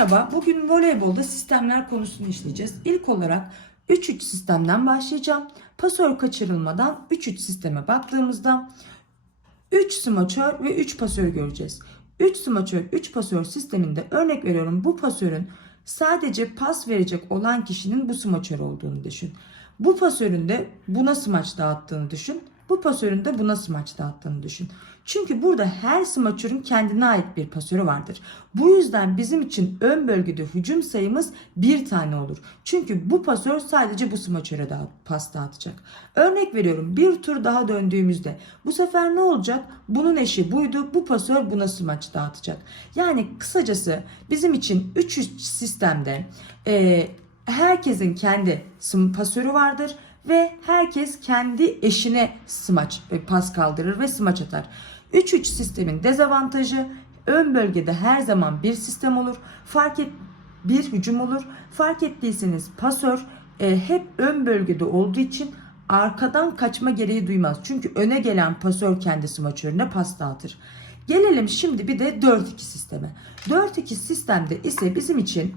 Merhaba, bugün voleybolda sistemler konusunu işleyeceğiz. İlk olarak 3-3 sistemden başlayacağım. Pasör kaçırılmadan 3-3 sisteme baktığımızda 3 smaçör ve 3 pasör göreceğiz. 3 smaçör 3 pasör sisteminde örnek veriyorum bu pasörün sadece pas verecek olan kişinin bu smaçör olduğunu düşün. Bu pasörün de buna smaç dağıttığını düşün. Bu pasörün de buna smaç dağıttığını düşün. Çünkü burada her smaçörün kendine ait bir pasörü vardır. Bu yüzden bizim için ön bölgede hücum sayımız bir tane olur. Çünkü bu pasör sadece bu smaçöre dağıt, pas dağıtacak. Örnek veriyorum bir tur daha döndüğümüzde bu sefer ne olacak? Bunun eşi buydu. Bu pasör buna smaç dağıtacak. Yani kısacası bizim için 3-3 sistemde e, herkesin kendi pasörü vardır ve herkes kendi eşine smaç e, pas kaldırır ve smaç atar. 3-3 sistemin dezavantajı ön bölgede her zaman bir sistem olur. Fark et bir hücum olur. Fark ettiyseniz pasör e, hep ön bölgede olduğu için arkadan kaçma gereği duymaz. Çünkü öne gelen pasör kendi smaçörüne pas dağıtır. Gelelim şimdi bir de 4-2 sisteme. 4-2 sistemde ise bizim için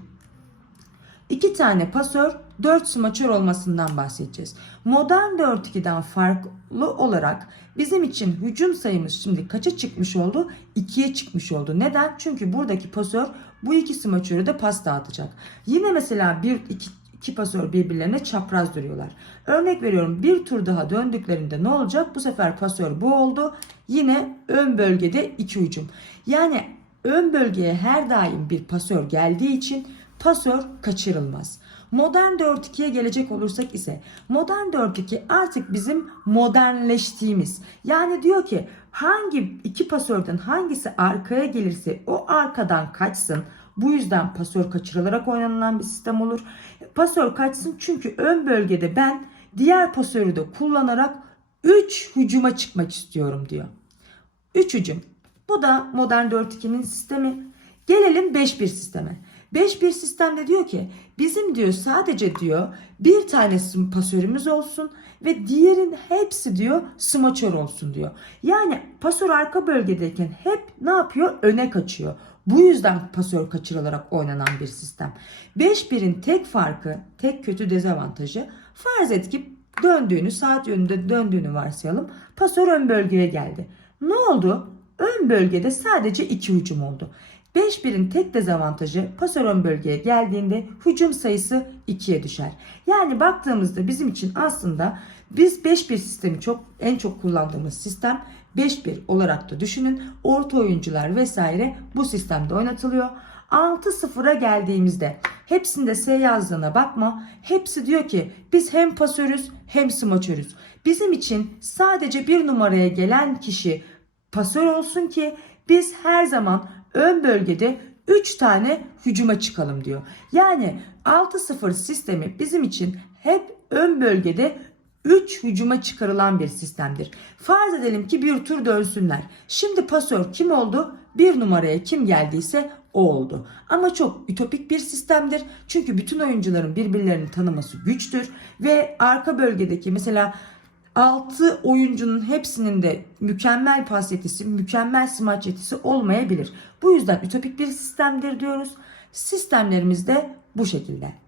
İki tane pasör, 4 smaçör olmasından bahsedeceğiz. Modern 4-2'den farklı olarak bizim için hücum sayımız şimdi kaça çıkmış oldu? 2'ye çıkmış oldu. Neden? Çünkü buradaki pasör bu iki smaçörü de pas dağıtacak. Yine mesela bir iki, iki pasör birbirlerine çapraz duruyorlar. Örnek veriyorum bir tur daha döndüklerinde ne olacak? Bu sefer pasör bu oldu. Yine ön bölgede iki hücum. Yani ön bölgeye her daim bir pasör geldiği için pasör kaçırılmaz. Modern 4-2'ye gelecek olursak ise modern 4-2 artık bizim modernleştiğimiz yani diyor ki hangi iki pasörden hangisi arkaya gelirse o arkadan kaçsın. Bu yüzden pasör kaçırılarak oynanılan bir sistem olur. Pasör kaçsın çünkü ön bölgede ben diğer pasörü de kullanarak 3 hücuma çıkmak istiyorum diyor. 3 hücum. Bu da modern 4-2'nin sistemi. Gelelim 5-1 sisteme. 5-1 sistemde diyor ki bizim diyor sadece diyor bir tane pasörümüz olsun ve diğerin hepsi diyor smaçör olsun diyor. Yani pasör arka bölgedeyken hep ne yapıyor? Öne kaçıyor. Bu yüzden pasör kaçırılarak oynanan bir sistem. 5-1'in tek farkı, tek kötü dezavantajı farz et ki döndüğünü, saat yönünde döndüğünü varsayalım. Pasör ön bölgeye geldi. Ne oldu? Ön bölgede sadece iki hücum oldu. 5-1'in tek dezavantajı pasör ön bölgeye geldiğinde hücum sayısı 2'ye düşer. Yani baktığımızda bizim için aslında biz 5-1 sistemi çok en çok kullandığımız sistem 5-1 olarak da düşünün. Orta oyuncular vesaire bu sistemde oynatılıyor. 6-0'a geldiğimizde hepsinde S yazdığına bakma. Hepsi diyor ki biz hem pasörüz hem smaçörüz. Bizim için sadece bir numaraya gelen kişi pasör olsun ki biz her zaman ön bölgede 3 tane hücuma çıkalım diyor. Yani 6-0 sistemi bizim için hep ön bölgede 3 hücuma çıkarılan bir sistemdir. Farz edelim ki bir tur dönsünler. Şimdi pasör kim oldu? Bir numaraya kim geldiyse o oldu. Ama çok ütopik bir sistemdir. Çünkü bütün oyuncuların birbirlerini tanıması güçtür. Ve arka bölgedeki mesela 6 oyuncunun hepsinin de mükemmel pas yetisi, mükemmel smaç yetisi olmayabilir. Bu yüzden ütopik bir sistemdir diyoruz. Sistemlerimiz de bu şekilde.